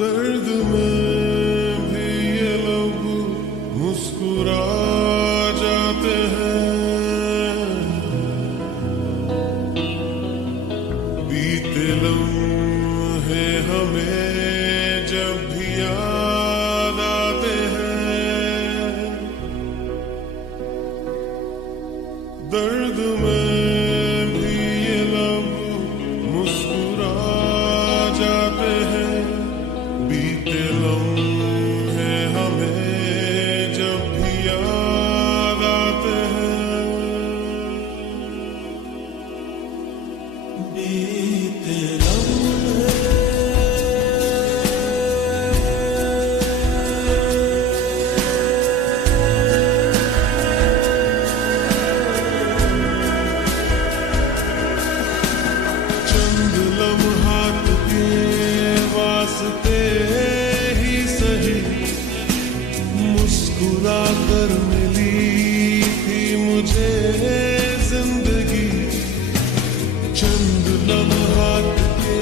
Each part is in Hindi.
दर्द में भी ये लोग मुस्कुरा जाते हैं, बीते लम्हे हमें जब भी याद आते हैं। दर्द में भी ये लोग मुस्कुरा जाते हैं, बीते लम्हे हमें जब भी याद आते हैं। बीते चंद लम्हात के वास्ते ही सही मुस्कुरा कर मिली थी मुझे जिंदगी। चंद लम्हात के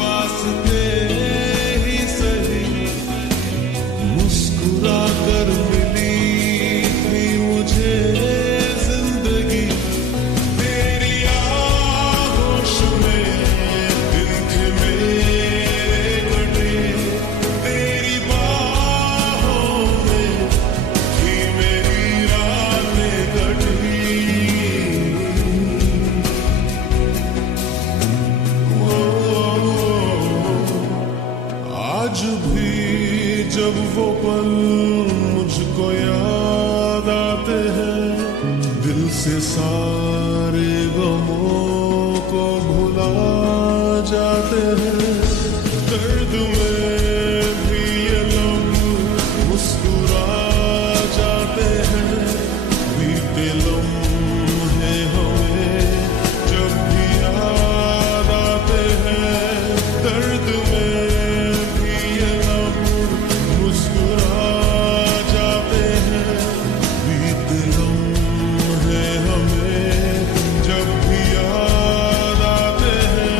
वास्ते ही सही मुस्कुरा कर मिली थी मुझे जिंदगी। तेरी आगोश में दिन थे मेरे कटे, तेरी बाहों में थी मेरी रातें कटी। आज भी जब वो पल मुझको याद आते हैं, दिल से सारे गमों को भुला जाते हैं। दर्द में भी ये लोग मुस्कुरा जाते हैं, बीते लम्हे हमें जब भी याद आते हैं। दर्द में भी ये लोग मुस्कुरा जाते हैं, बीते लम्हे हमें जब भी याद आते हैं।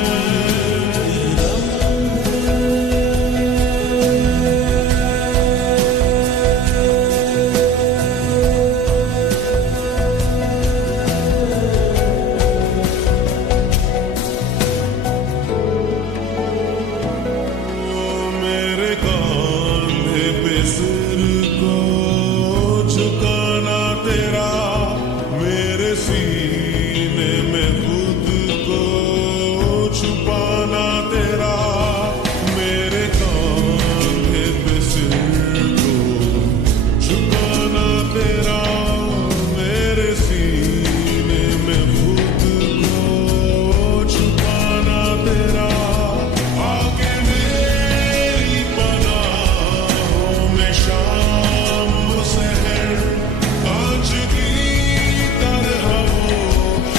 मेरे कांधे पे सिर को झुकाना तेरा, मेरे सीने में खुद को छुपाना तेरा। मेरे कांधे पे सिर को झुकाना तेरा, मेरे सीने में खुद को छुपाना तेरा। आगे मेरी पनाहों में शाम सहर, आज की तरह वो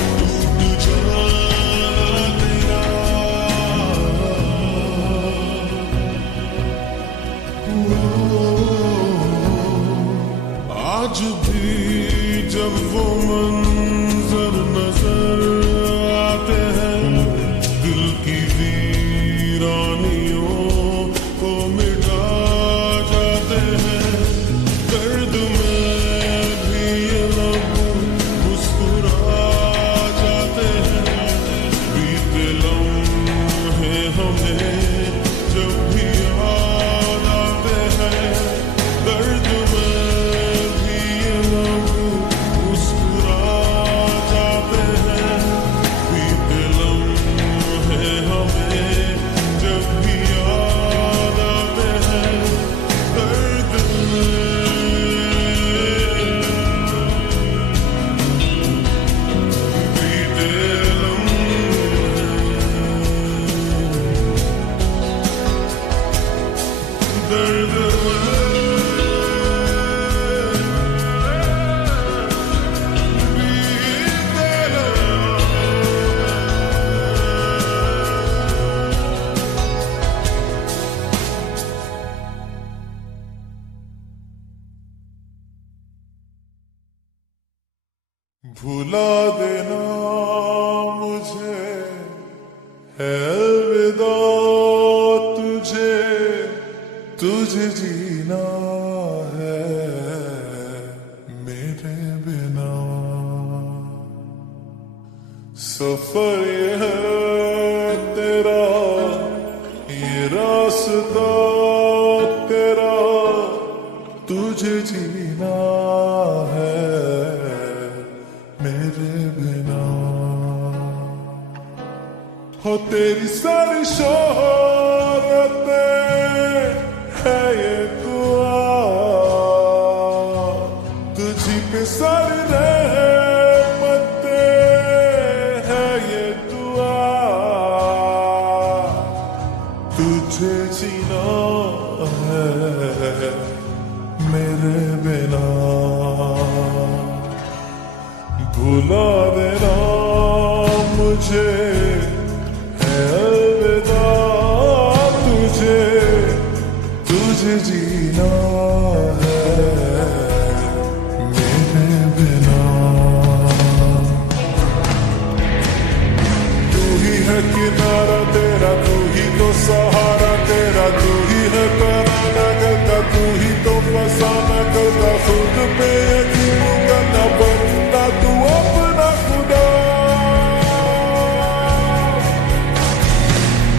टूट जाना तेरा। आज भी जब वो मंजर नजर आते हैं, दिल की वीरानियों को मिटा जाते हैं। दर्द में भी ये लोग मुस्कुरा जाते हैं, बीते लम्हे हमें जब भी याद आते हैं। दर्द में भी ये लोग मुस्कुरा दर्द भुला देना मुझे है अलविदा तुझे, तुझे जीना है मेरे बिना। सफर ये है तेरा, ये रास्ता तेरा, तुझे जीना है मेरे बिना। हो तेरी सारी शोहरतें है ये दुआ, तुझी पे सारी रहमतें है ये दुआ, तुझे जीना है मेरे बिना। भुला देना मुझे है अलविदा तुझे, तुझे जीना है मेरे बिना। तू ही है किनारा तेरा, तू ही तो सहारा तेरा, तू ही है कराना करता, तू ही तो फसाना करता, खुद पे यकीन करना बनता तू अपना खुदा।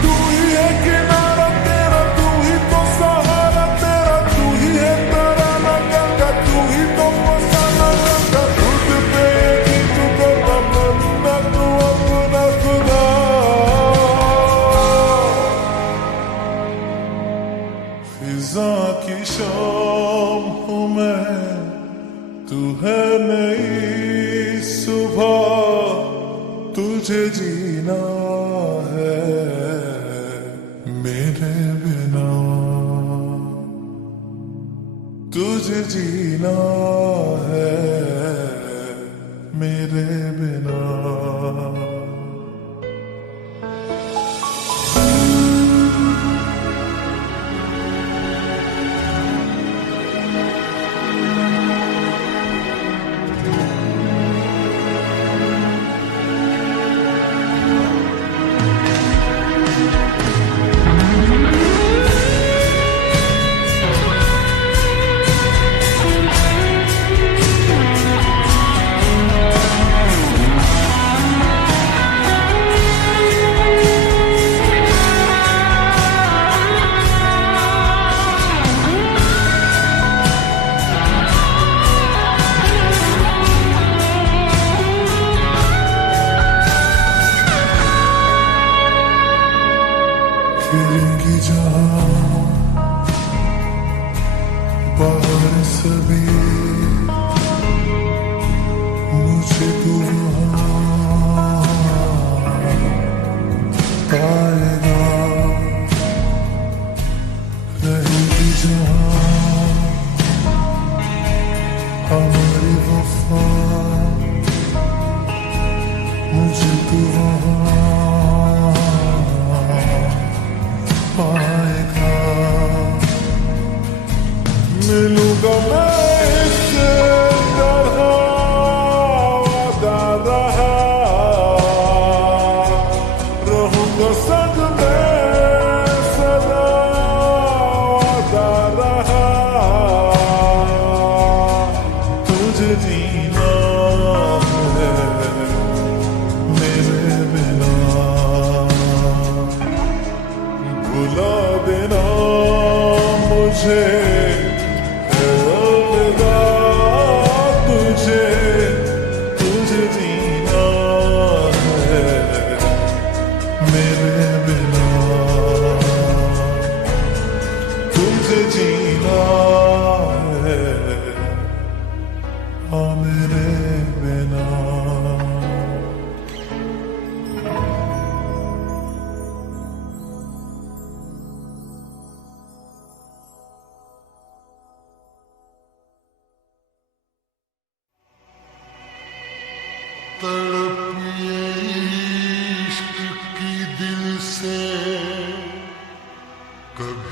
तू ही है किनारा तेरा, तू ही तो सहारा तेरा, तू ही है कराना करता, तू ही तो फसाना करता, खुद पे यकीन करता बनता तू अपना खुदा। फिजा की शाम हूँ मैं, तू है नई सुबह, तुझे जीना है मेरे बिना, तुझे जीना है मेरे बिना। फिरेंगी जहाँ बाहर सभी, मुझे तू वहाँ पाएगा। रहेगी जहाँ हमारी वफा, मुझे तू वहाँ पाएगा। मिलूंगा मैं इससे तरह वादा रहा, रहूंगा संग में सदा वादा रहा, तुझे जीना है मेरे बिना। भुला देना मुझे है अलविदा तुझे, तुझे जीना है मेरे बिना, तुझे जीना है हाँ मेरे बिना।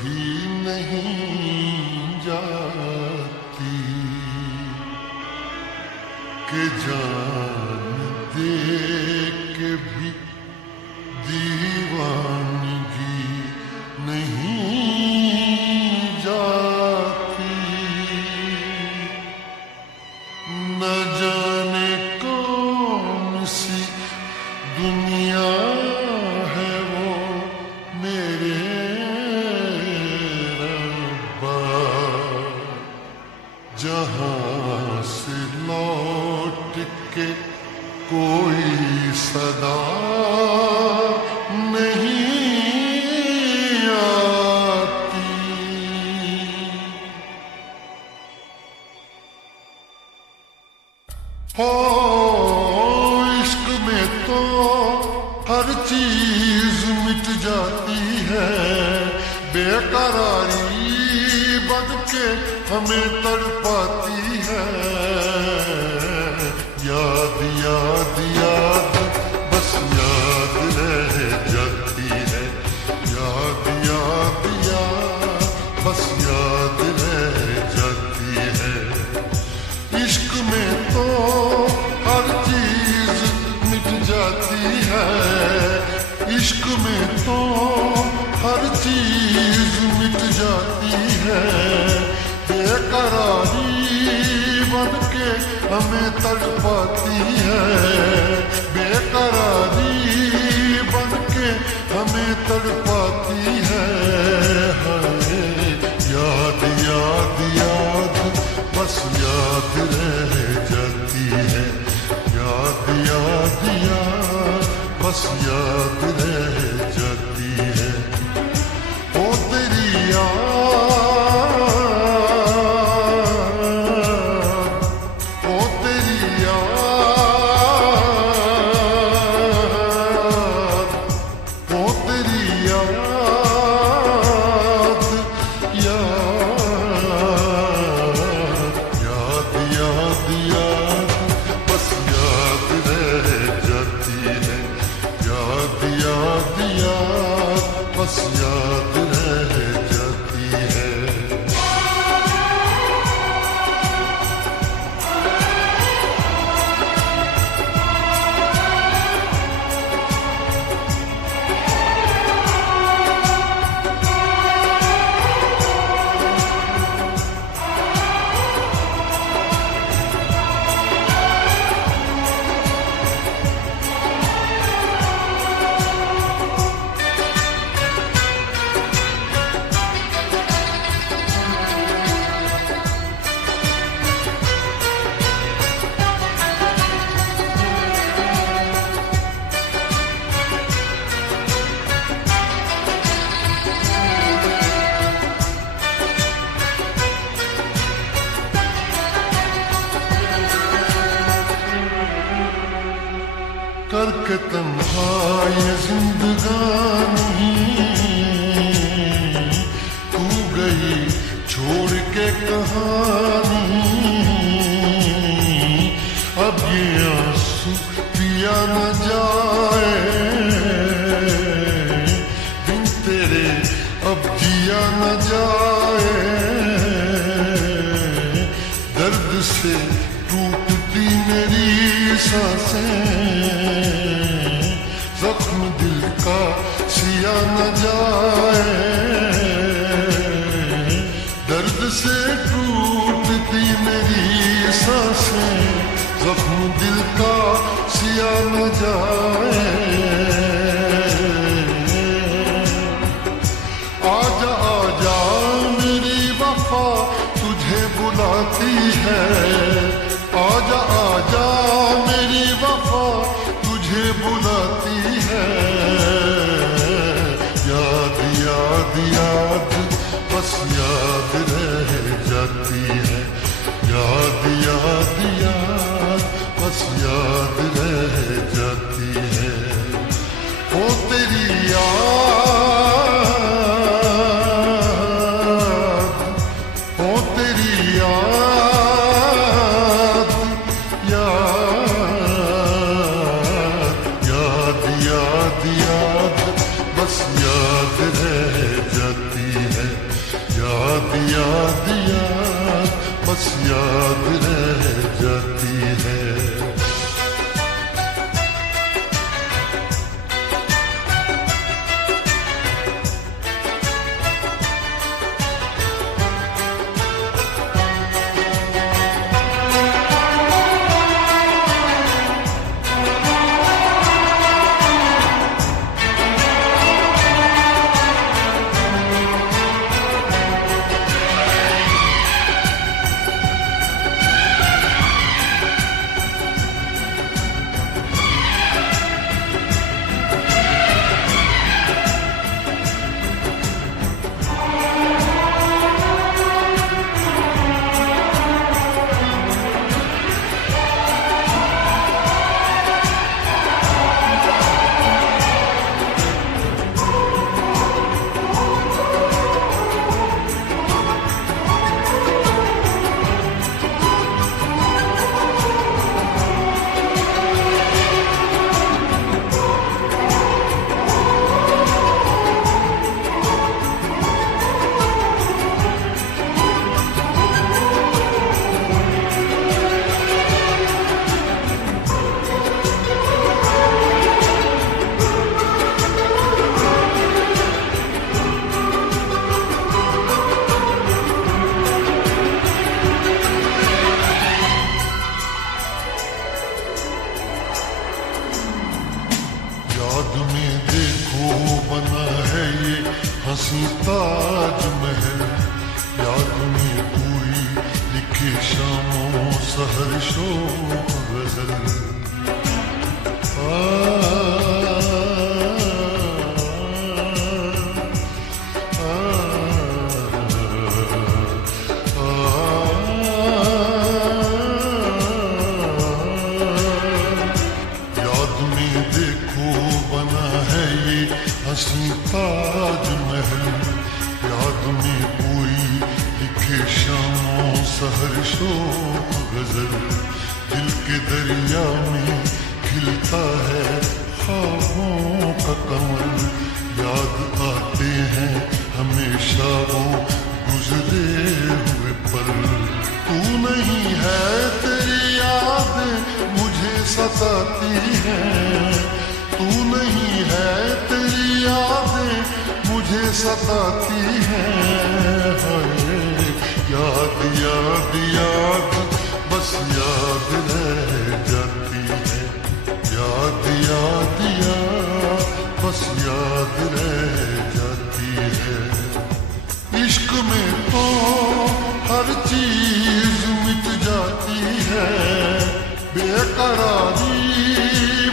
कभी नहीं जाती कि जान दे के भी दीवानगी नहीं जाती। न जाने कौन सी दुनिया है वो मेरे रब्बा, जहां से लौट के कोई सदा नहीं आती। हो इश्क में तो हर चीज मिट जाती है, बेकरारी बन के हमें तड़पाती है। याद याद याद बस याद रह जाती है, याद याद याद बस याद रह जाती है। इश्क में तो हर चीज मिट जाती है, इश्क में तो हर चीज मिट जाती है। बेकरारी बन के हमें तड़पाती है, बेकरारी बन के हमें तड़पाती है। हाय याद याद याद बस याद रह जाती है, याद याद याद बस याद रह जाती है। ओ तेरी याद, ओ तेरी याद, ओ तेरी याद, याद याद याद बस याद रह जाती है, याद याद याद बस याद रह जाती है। करके तन्हा ये जिंदगानी तू गई छोड़ के कहानी। अब ये आंसू पिया न जाए, बिन तेरे अब जिया न जाए। दर्द से टूटती मेरी सांसें, जख्म दिल का सिया न जाए। दर्द से टूटती मेरी सांसें, जख्म दिल का सिया न जाए। आजा आजा मेरी वफा तुझे बुलाती है, आजा आजा मेरी वफा तुझे बुलाती है। याद याद याद बस याद रह जाती है, याद याद याद बस याद रह जाती है। ओ तेरी याद, ओ तेरी याद, याद याद याद बस याद रह जाती है, याद याद बस याद रह जाती है। याद में देखो बना है ये हंसी ताजमहल, याद में कोई लिखे शामों सहर शोक गजल। हंसी ताजमहल, याद में कोई लिखे शामों सहर शोक गजल। दिल के दरिया में खिलता है ख्वाबों का कमल, याद आते हैं हमेशा वो गुजरे हुए पल। तू नहीं है तेरी याद मुझे सताती है, तू नहीं है तेरी यादें मुझे सताती हैं। याद याद याद बस याद रह जाती है, याद याद याद बस याद रह जाती है। इश्क में तो हर चीज मिट जाती है, बेकरारी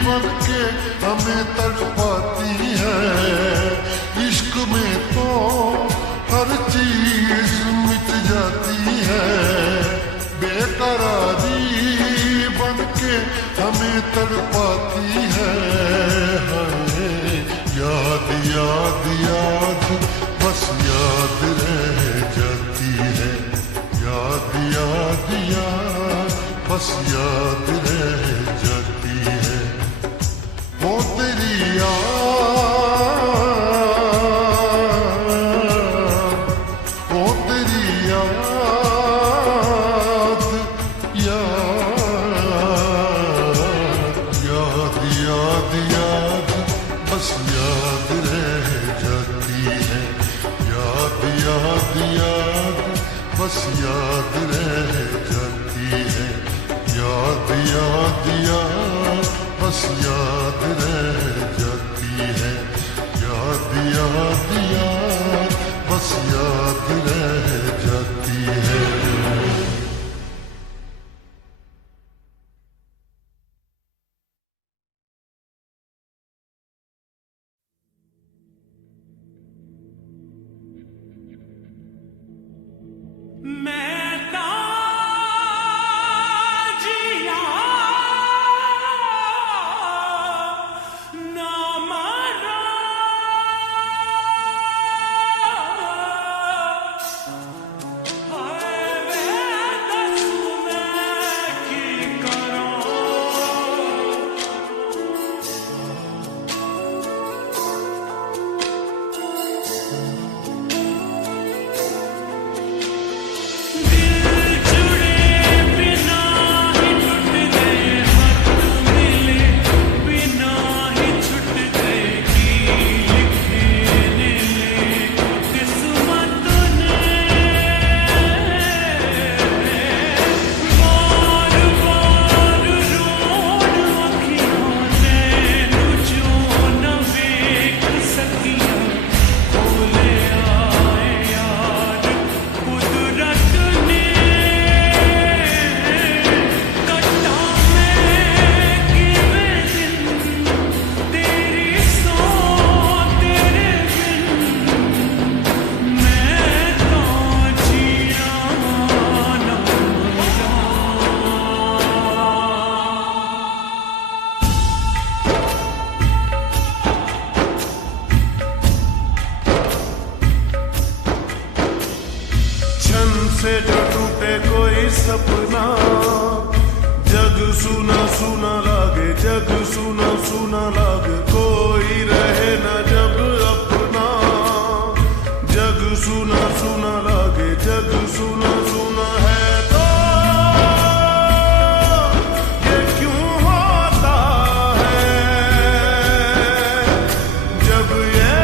बन के हमें तड़पाती है। इश्क में तो हर चीज मिट जाती है, बेकरारी बन के हमें तड़पाती है। याद याद याद बस याद रह जाती है, याद याद याद बस याद रह जाती है। वो तेरी याद, वो तेरी याद, याद याद याद बस याद रह जाती है, याद याद याद बस याद रह जाती है। याद याद याद बस याद रह जाती है, याद याद याद बस याद रह जाती है। से जो टूटे कोई सपना, जग सुना सुना लागे, जग सुना सुना लागे, कोई रहे न जब अपना, जग सुना सुना लागे, जग सुना सुना है तो ये क्यों होता है जब ये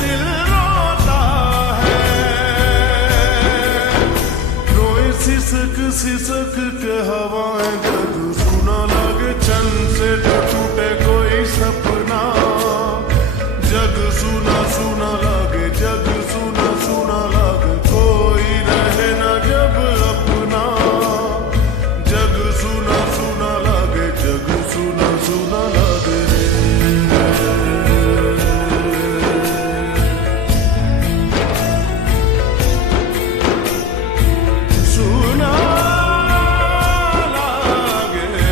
दिल रोता है, रोए सिसक सिसक के हवाएं, जग सुना लागे, छन से जो टूटे कोई सपना, जग सुना सुना लागे, जग सुना सुना लागे, कोई रहे न जब अपना, जग सुना सुना लागे, जग सुना सुना लागे रे। सुना लागे रे।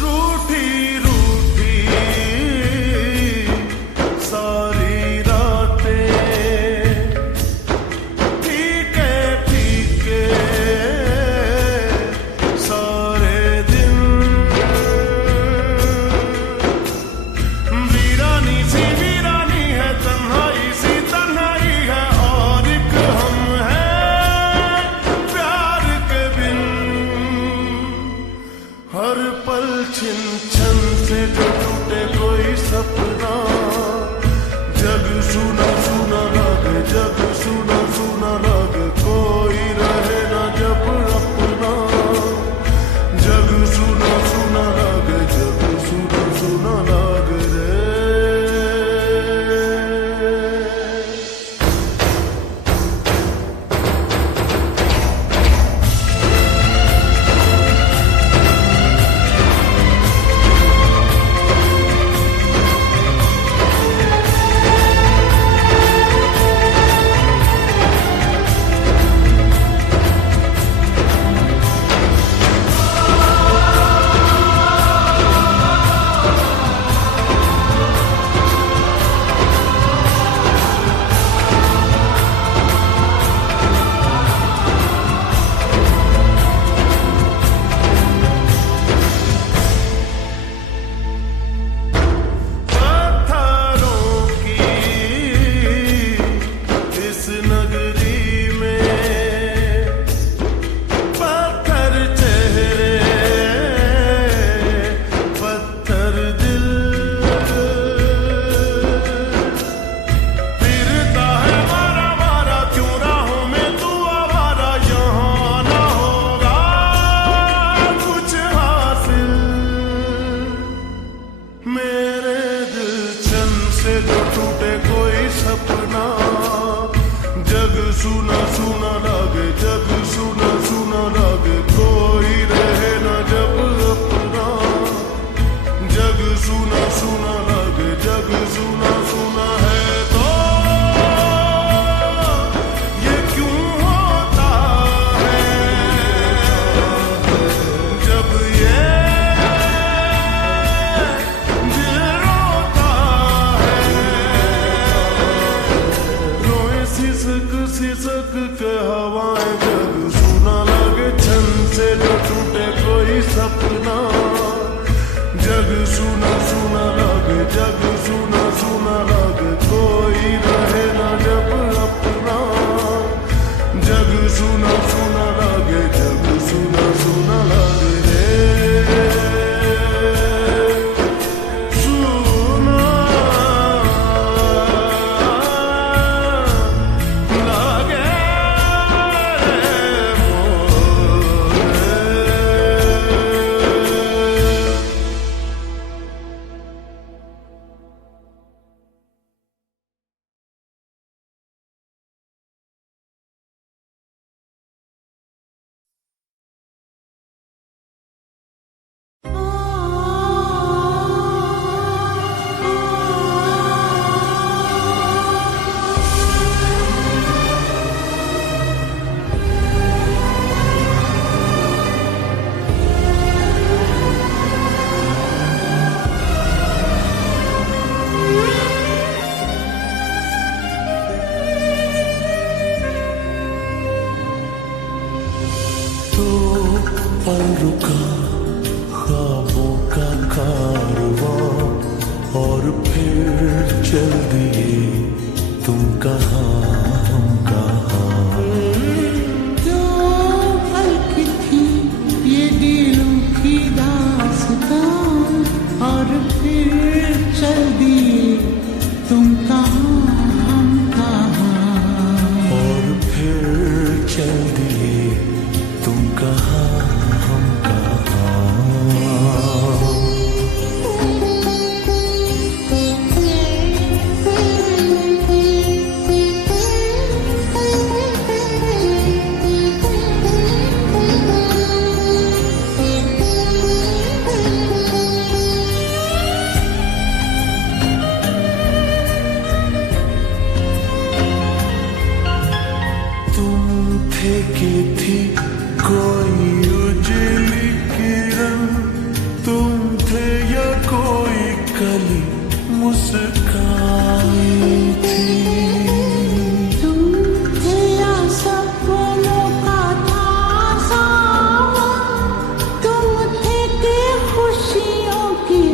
रूठी रूठी सारी रातें, फीके फीके सारे दिन, वीरानी सी वीरानी है, तन्हाई सी तन्हाई है, और एक हम हैं प्यार के बिन, हर पल छिन छन से जो टूटे कोई सपना, जग सुना सुना लागे, जग सुना सुना लागे, कोई रहे न जब अपना, जग सुना सुना लागे, जग सुना सुना लागे रे। पत्थरों की इस नगरी में, पत्थर चेहरे पत्थर दिल, फिरता है मारा मारा क्यों राहों में तू आवारा, यहाँ ना होगा कुछ हासिल, मेरे दिल छन से जो टूटे कोई सपना, जग सुना सुना लागे, जग सुना सुना लागे, कोई रहे न जब अपना, जग सुना सुना लागे, जग सुना सुना है तो ये क्यों होता है जब ये दिल रोता है, रोए सिसक सिसक के हवाएं, जग सुना लागे, छन से जो टूटे कोई सपना, जग सुना सुना लागे, जग सुना सुना लागे, कोई रहे न जब अपना, जग सुना सुना लागे, जग सुना सुना लागे रे। सुना लागे रे मोरे। पल रुका ख्वाबों का कारवां और फिर चल दिए तुम कहाँ हम कहाँ। दो पल की थी ये दिलों की दास्तां और फिर चल दिए तुम कहाँ हम कहाँ। और फिर चल दिए तुम कहाँ हम कहाँ। कि थी कोई उजली किरण, तुम थे या कोई कली मुस्काई थी। तुम थे या सपनों का था तुम थे कि खुशियों की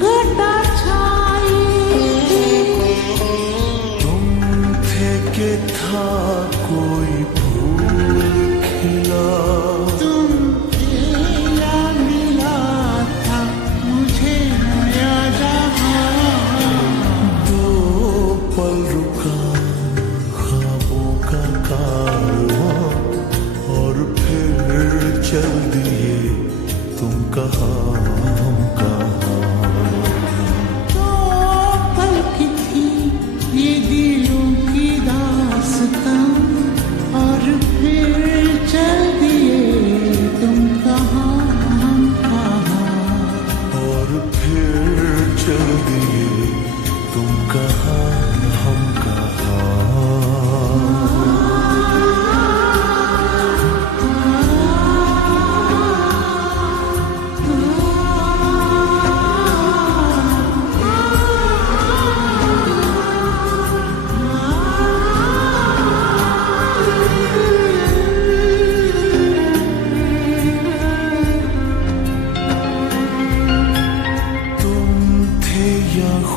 घटा छाई। तुम थे कि था कोई तुम या मिला था मुझे नया जहां। दो पल रुका ख्वाबों का कारवां और फिर चल दिए तुम कहाँ हम कहाँ। दो पल की थी ये दिलों की दास्तां और फिर चल दिए तुम कहाँ हम कहाँ। और फिर चल दिए तुम कहाँ हम कहाँ।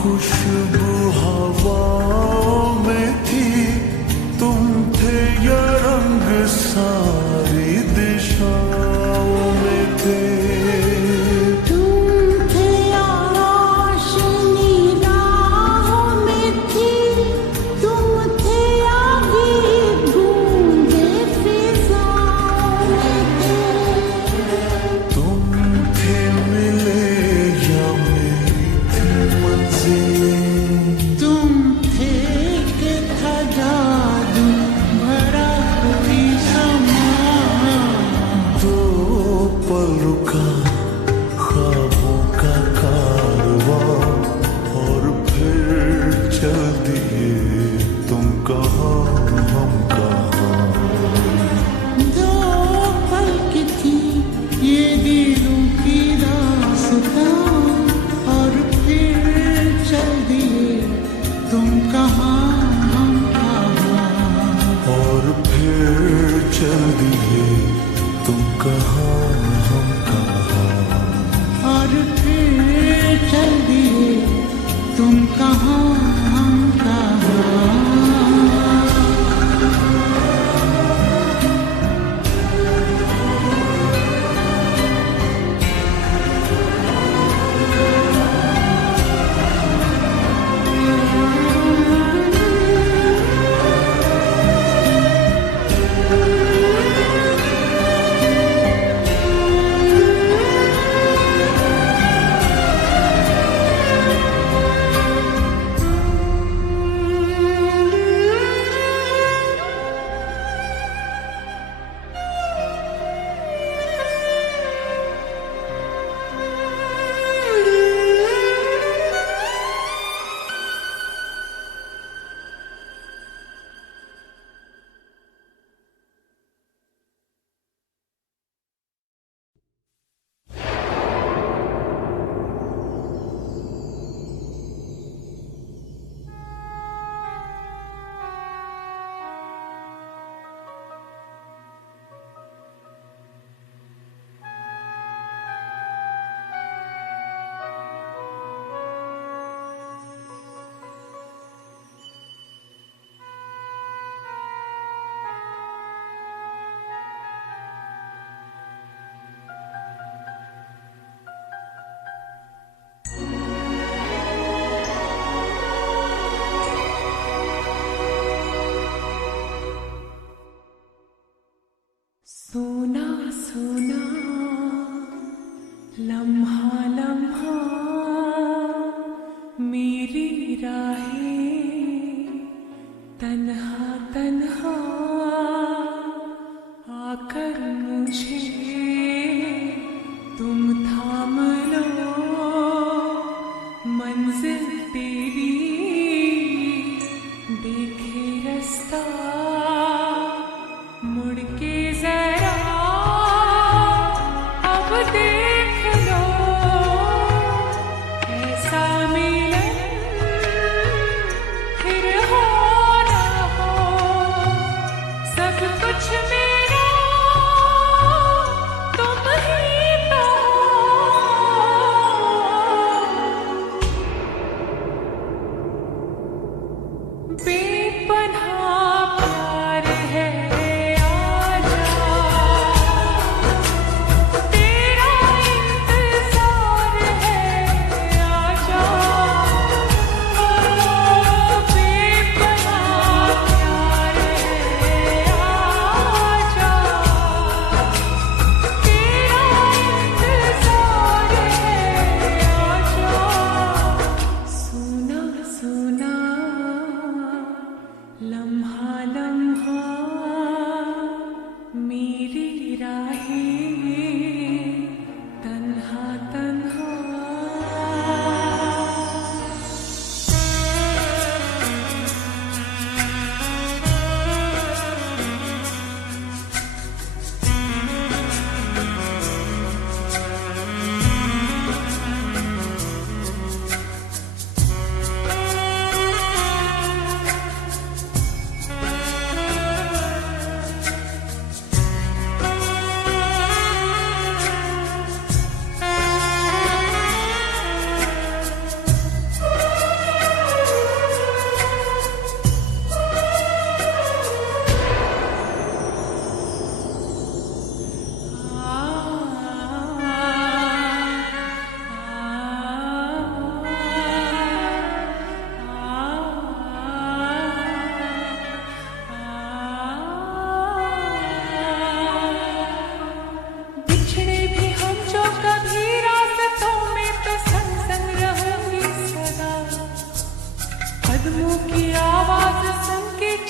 खुशबू हवाओं में थी, तुम थे या रंग सारी दिशाओं में थे। तुम थे या रोशनी राहों में थी, तुम थे या गीत गूंजे फिजाओं में थे। तुम थे मिले या तुम थे कि था जादू भरा कोई समा। दो पल रुका ख्वाबों का कारवां और फिर चल दिए तुम कहाँ हम कहाँ। दो पल की थी ये दिलों की दास्तां और फिर चल दिए तुम कहाँ हम कहाँ। और फिर चल दिए तुम कहाँ हम कहाँ। और फिर चल दिए तुम कहाँ हम कहाँ।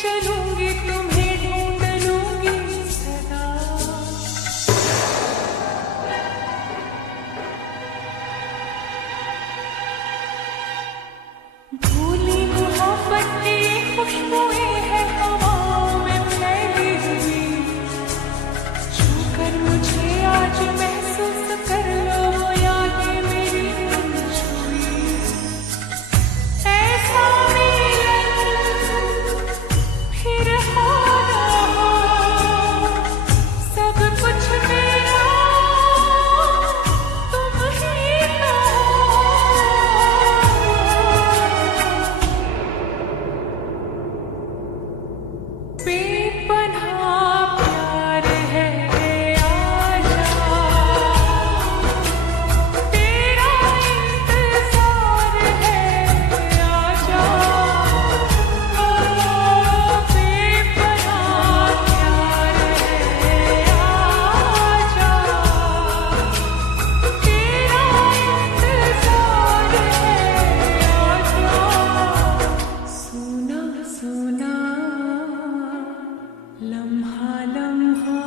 चलूंगी तुम्हें ढूंढ लूंगी सदा। भूली मोहब्बत की खुशबुएं हैं हवाओं में फैली हुई, छूकर मुझे आज महसूस कर लो वो यादें मेरी छुई। ऐसा मिलन फिर हो ना हो, सब कुछ मेरा तुम ही तो हो। बेपनाह प्यार है आजा, तेरा इंतजार है आजा। ओ बेपनाह प्यार है आजा, तेरा इंतजार है आजा। सुना सुना लम्हा लम्हा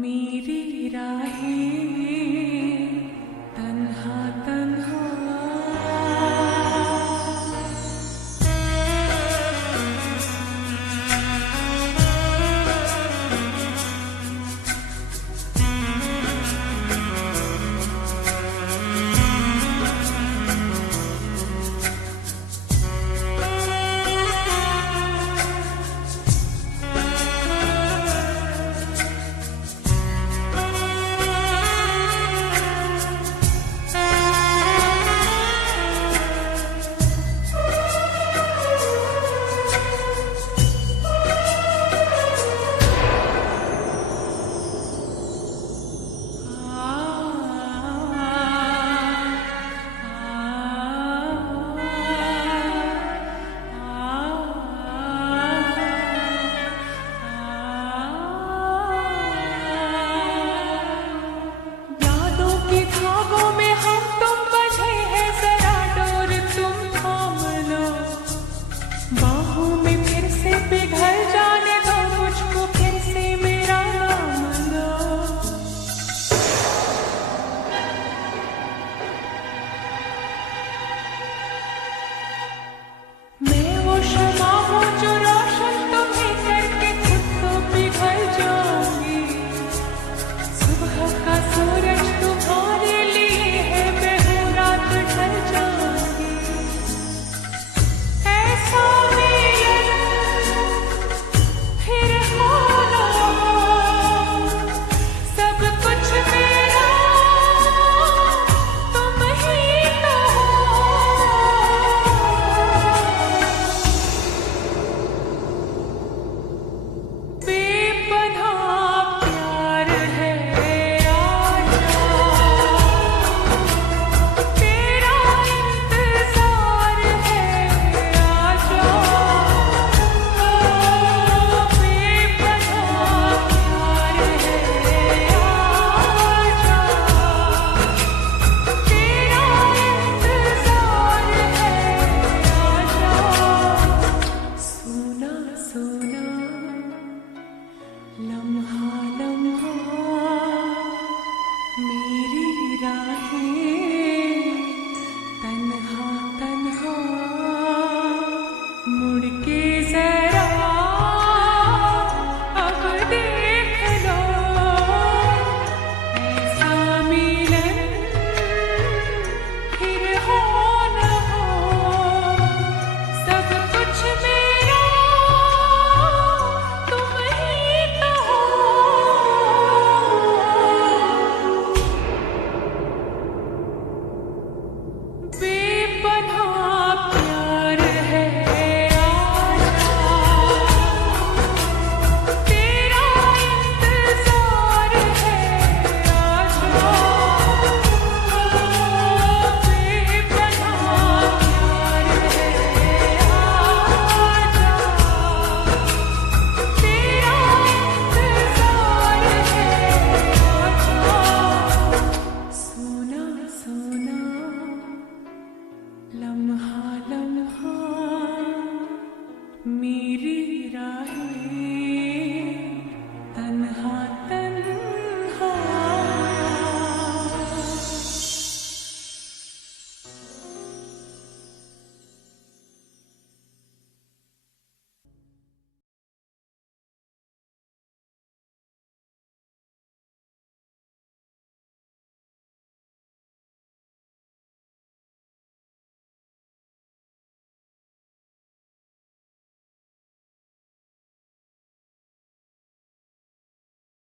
मेरी राहें